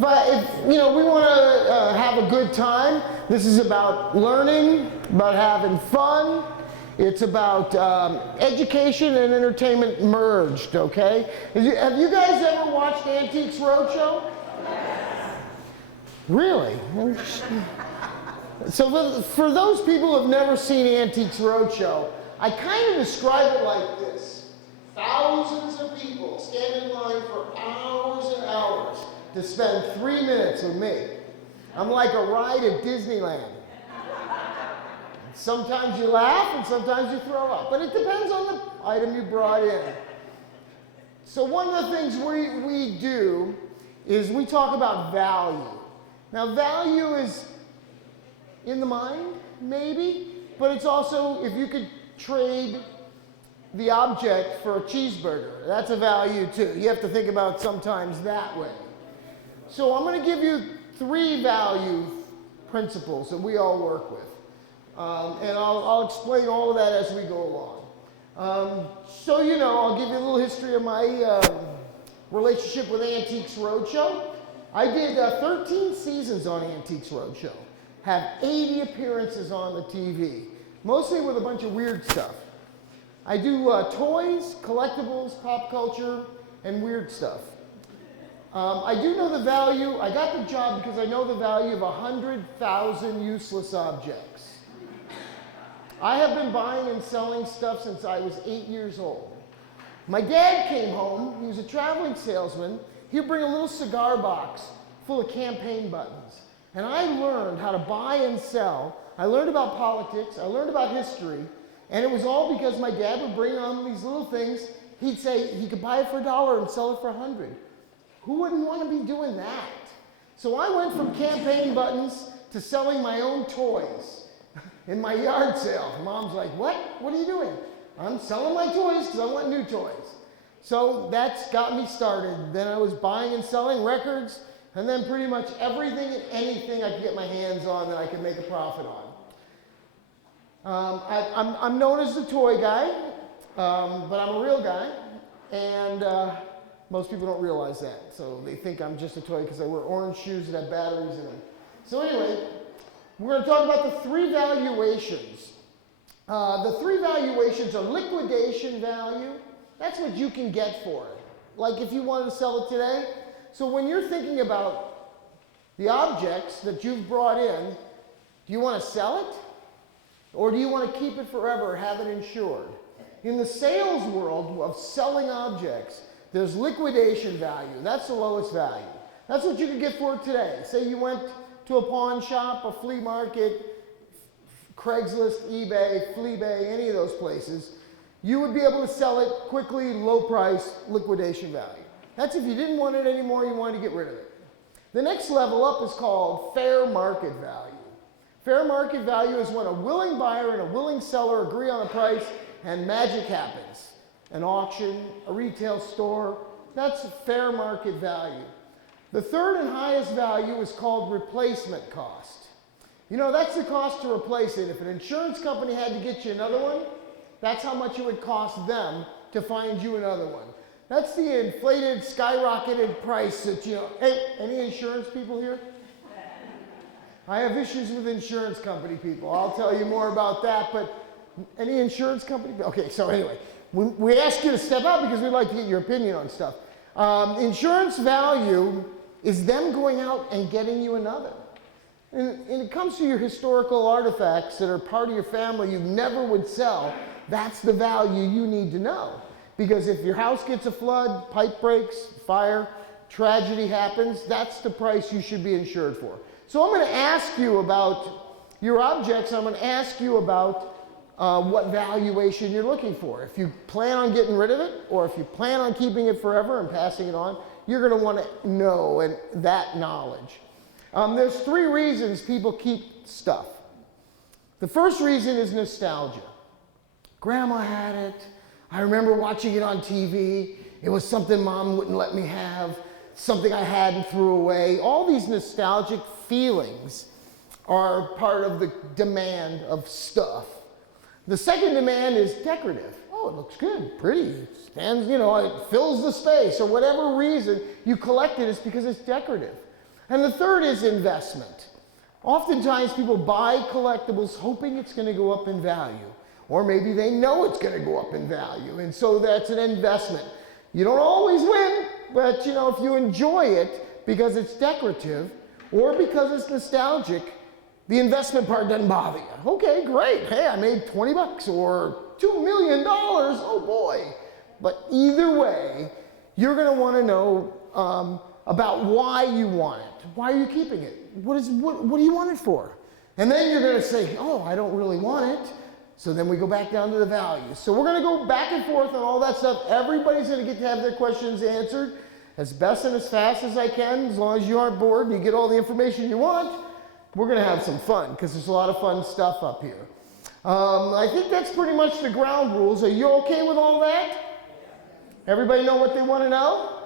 If you know, we want to have a good time. This is about learning, about having fun. It's about education and entertainment merged, okay? Have you guys ever watched Antiques Roadshow? Yes. Really? So for those people who have never seen Antiques Roadshow, I kind of describe it like this. Thousands of people stand in line for hours and hours to spend 3 minutes with me. I'm like a ride at Disneyland. Sometimes you laugh and sometimes you throw up, but it depends on the item you brought in. So one of the things we do is we talk about value. Now value is in the mind, maybe, but it's also if you could trade the object for a cheeseburger, that's a value too. You have to think about sometimes that way. So I'm going to give you 3 value principles that we all work with. And I'll explain all of that as we go along. So you know, I'll give you a little history of my relationship with Antiques Roadshow. I did 13 seasons on Antiques Roadshow. Have 80 appearances on the TV, mostly with a bunch of weird stuff. I do toys, collectibles, pop culture, and weird stuff. I do know the value. I got the job because I know the value of 100,000 useless objects. I have been buying and selling stuff since I was 8 years old. My dad came home. He was a traveling salesman. He'd bring a little cigar box full of campaign buttons. And I learned how to buy and sell. I learned about politics. I learned about history. And it was all because my dad would bring on these little things. He'd say he could buy it for $1 and sell it for $100. Who wouldn't want to be doing that? So I went from campaign buttons to selling my own toys in my yard sale. Mom's like, what? What are you doing? I'm selling my toys because I want new toys. So that's got me started. Then I was buying and selling records, and then pretty much everything and anything I could get my hands on that I could make a profit on. I'm known as the toy guy, but I'm a real guy, and most people don't realize that. So they think I'm just a toy because I wear orange shoes that have batteries in them. So anyway, we're going to talk about the 3 valuations. The 3 valuations are liquidation value. That's what you can get for it. Like if you wanted to sell it today. So when you're thinking about the objects that you've brought in, do you want to sell it? Or do you want to keep it forever or have it insured? In the sales world of selling objects, there's liquidation value. That's the lowest value. That's what you could get for it today. Say you went to a pawn shop, a flea market, Craigslist, eBay, Fleabay, any of those places. You would be able to sell it quickly, low price, liquidation value. That's if you didn't want it anymore, you wanted to get rid of it. The next level up is called fair market value. Fair market value is when a willing buyer and a willing seller agree on a price and magic happens. An auction, a retail store, that's fair market value. The third and highest value is called replacement cost. You know, that's the cost to replace it. If an insurance company had to get you another one, that's how much it would cost them to find you another one. That's the inflated, skyrocketed price that, you know, hey, any insurance people here? I have issues with insurance company people. I'll tell you more about that, but any insurance company? Okay, so anyway, we ask you to step out because we'd like to get your opinion on stuff. Insurance value is them going out and getting you another. And it comes to your historical artifacts that are part of your family you never would sell. That's the value you need to know. Because if your house gets a flood, pipe breaks, fire, tragedy happens, that's the price you should be insured for. So I'm going to ask you about your objects. I'm going to ask you about what valuation you're looking for. If you plan on getting rid of it, or if you plan on keeping it forever and passing it on, you're going to want to know and that knowledge. There's 3 reasons people keep stuff. The first reason is nostalgia. Grandma had it. I remember watching it on TV. It was something Mom wouldn't let me have, something I had and threw away. All these nostalgic feelings are part of the demand of stuff. The second demand is decorative. Oh, it looks good, pretty, it stands, you know, it fills the space, or whatever reason you collect it is because it's decorative. And the third is investment. Oftentimes people buy collectibles hoping it's going to go up in value. Or maybe they know it's going to go up in value, and so that's an investment. You don't always win, but you know, if you enjoy it because it's decorative or because it's nostalgic, the investment part doesn't bother you. Okay, great. Hey, I made 20 bucks or $2 million. Oh boy. But either way, you're going to want to know about why you want it. Why are you keeping it? What do you want it for? And then you're going to say, oh, I don't really want it. So then we go back down to the value. So we're going to go back and forth on all that stuff. Everybody's going to get to have their questions answered as best and as fast as I can, as long as you aren't bored and you get all the information you want. We're going to have some fun because there's a lot of fun stuff up here. I think that's pretty much the ground rules. Are you okay with all that? Everybody know what they want to know?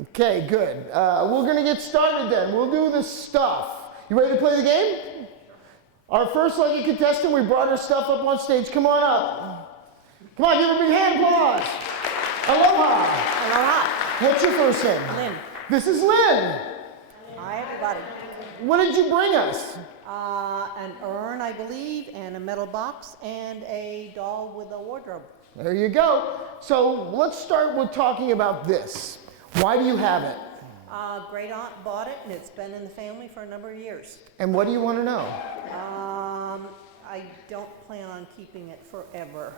Okay, good. We're going to get started then. We'll do the stuff. You ready to play the game? Our first lucky contestant, we brought her stuff up on stage. Come on up. Come on, give her a big hand applause. Aloha. Aloha. What's your first name? Lynn. This is Lynn. Hi, everybody. What did you bring us? An urn, I believe, and a metal box, and a doll with a wardrobe. There you go. So let's start with talking about this. Why do you have it? Great aunt bought it, and it's been in the family for a number of years. And what do you want to know? I don't plan on keeping it forever.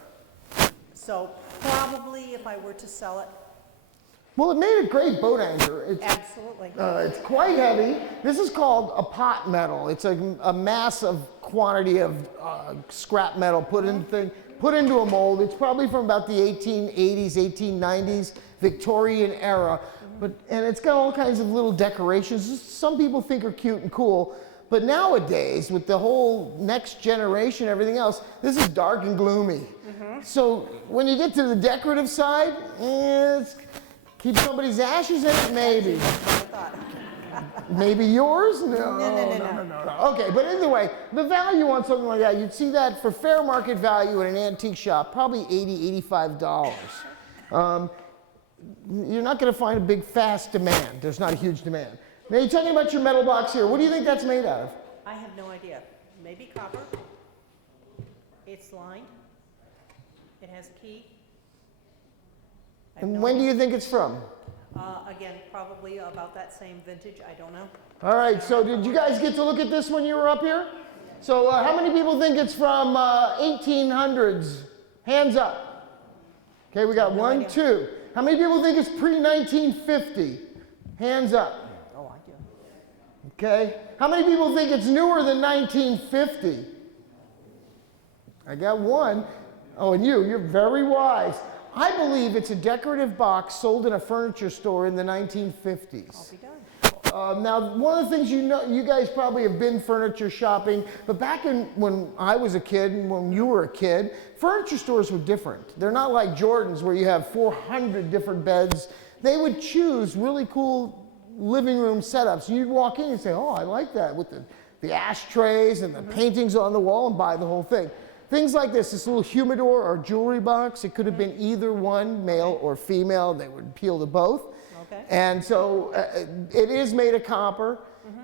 So probably if I were to sell it. Well, it made a great boat anchor. Absolutely. It's quite heavy. This is called a pot metal. It's a massive quantity of scrap metal put into a mold. It's probably from about the 1880s, 1890s, Victorian era. And it's got all kinds of little decorations. Some people think are cute and cool. But nowadays, with the whole next generation, everything else, this is dark and gloomy. So when you get to the decorative side, keep somebody's ashes in it, maybe. That's what I thought. Maybe yours? No. Okay, but anyway, the value on something like that, you'd see that for fair market value at an antique shop, probably $80, $85. You're not going to find a big fast demand. There's not a huge demand. Now you're talking about your metal box here. What do you think that's made out of? I have no idea. Maybe copper. It's lined. It has a key. And when do you think it's from? Again, probably about that same vintage. I don't know. All right, so did you guys get to look at this when you were up here? So how many people think it's from 1800s? Hands up. Okay, we got one, two. How many people think it's pre-1950? Hands up. Oh, I do. Okay. How many people think it's newer than 1950? I got one. Oh, and you're very wise. I believe it's a decorative box sold in a furniture store in the 1950s. I'll be done. Now, one of the things you guys probably have been furniture shopping, but back when I was a kid and when you were a kid, furniture stores were different. They're not like Jordan's where you have 400 different beds. They would choose really cool living room setups. You'd walk in and say, oh, I like that, with the ashtrays and the paintings on the wall, and buy the whole thing. Things like this little humidor or jewelry box, it could have been either one, male or female. They would appeal to both. Okay. And so it is made of copper,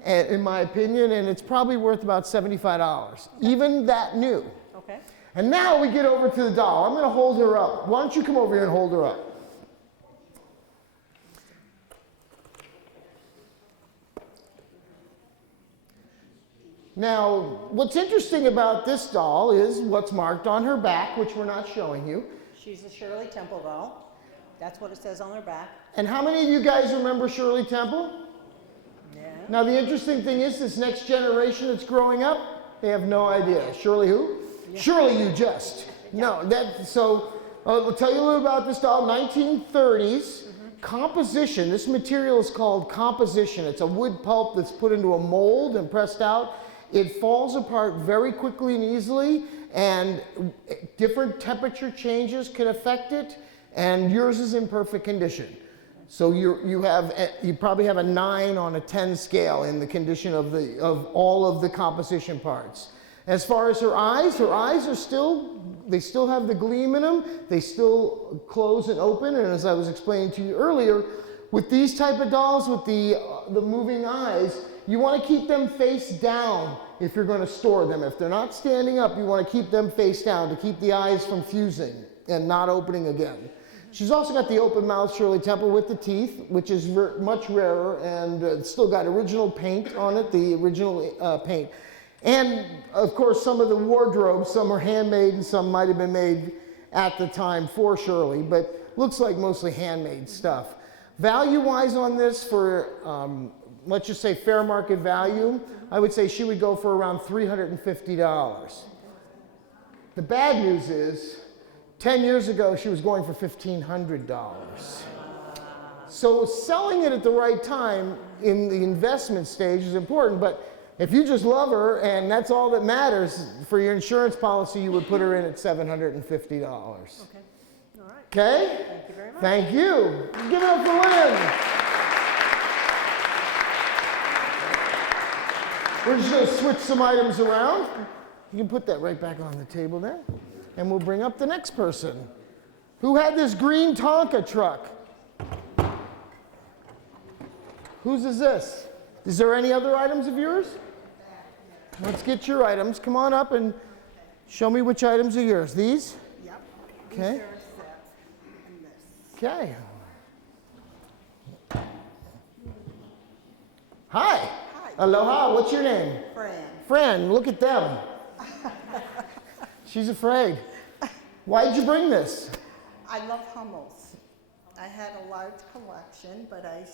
in my opinion, and it's probably worth about $75, even that new. Okay. And now we get over to the doll. I'm going to hold her up. Why don't you come over here and hold her up? Now, what's interesting about this doll is what's marked on her back, which we're not showing you. She's a Shirley Temple doll. That's what it says on her back. And how many of you guys remember Shirley Temple? Yeah. Now, the interesting thing is this next generation that's growing up, they have no idea. Shirley who? Yeah. Shirley you just. Yeah. No, so I'll tell you a little about this doll. 1930s. Composition. This material is called composition. It's a wood pulp that's put into a mold and pressed out. It falls apart very quickly and easily, and different temperature changes can affect it, and yours is in perfect condition. So you probably have a 9 on a 10 scale in the condition of all of the composition parts. As far as her eyes are still have the gleam in them. They still close and open, and as I was explaining to you earlier, with these type of dolls, with the the moving eyes, you want to keep them face down if you're going to store them. If they're not standing up, you want to keep them face down to keep the eyes from fusing and not opening again. She's also got the open mouth Shirley Temple with the teeth, which is much rarer, and it's still got original paint on it, the original paint. And of course, some of the wardrobes, some are handmade and some might have been made at the time for Shirley, but looks like mostly handmade stuff. Value-wise on this, for let's just say fair market value, I would say she would go for around $350. The bad news is, 10 years ago, she was going for $1,500. So selling it at the right time in the investment stage is important, but if you just love her and that's all that matters, for your insurance policy, you would put her in at $750. Okay, all right. Okay? Thank you very much. Thank you. Give it up for Lynn. We're just going to switch some items around. You can put that right back on the table there. And we'll bring up the next person. Who had this green Tonka truck? Whose is this? Is there any other items of yours? Let's get your items. Come on up and show me which items are yours. These? Yep. Okay. These are set, and this. Okay. Hi. Hi. Aloha. What's your name? Fran. Fran. Look at them. She's afraid. Why did you bring this? I love Hummels. I had a large collection, but I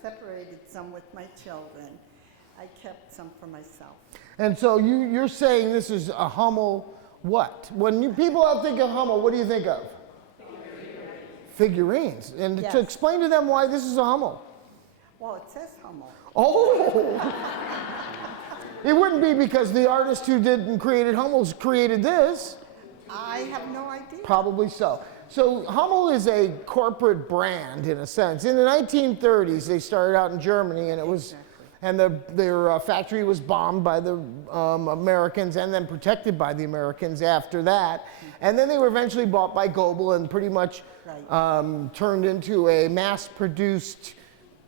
separated some with my children. I kept some for myself. And so you're saying this is a Hummel what? When people think of Hummel, what do you think of? Figurines. And Yes. to explain to them why this is a Hummel. Well, it says Hummel. Oh! It wouldn't be because the artist who created Hummels created this. I have no idea. Probably so. So Hummel is a corporate brand in a sense. In the 1930s, they started out in Germany, and it was, and their factory was bombed by the Americans, and then protected by the Americans after that. And then they were eventually bought by Goebel and pretty much turned into a mass-produced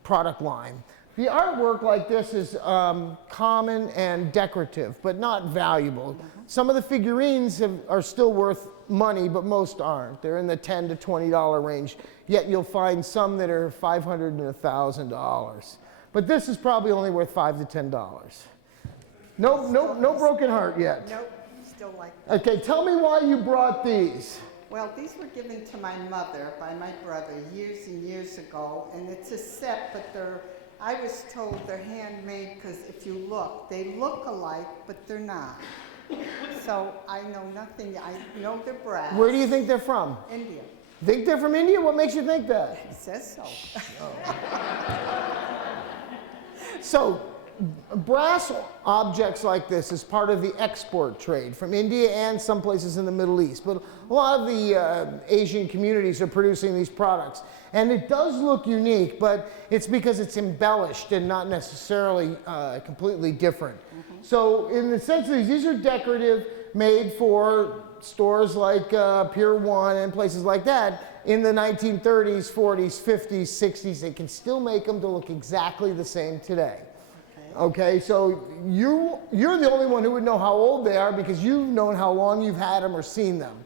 product line. The artwork like this is common and decorative, but not valuable. Some of the figurines are still worth money, but most aren't. They're in the $10 to $20 range, yet you'll find some that are $500 and $1,000. But this is probably only worth $5 to $10. No broken heart yet. Nope, still like that. Okay, tell me why you brought these. Well, these were given to my mother by my brother years and years ago, and it's a set, but I was told they're handmade because if you look, they look alike, but they're not. So I know nothing. I know they're brass. Where do you think they're from? India. Think they're from India? What makes you think that? It says so. So, brass objects like this is part of the export trade from India and some places in the Middle East. But a lot of the Asian communities are producing these products. And it does look unique, but it's because it's embellished and not necessarily completely different. So in the sense of these are decorative, made for stores like Pier 1 and places like that. In the 1930s, 40s, 50s, 60s, they can still make them to look exactly the same today. Okay, so you're the only one who would know how old they are because you've known how long you've had them or seen them.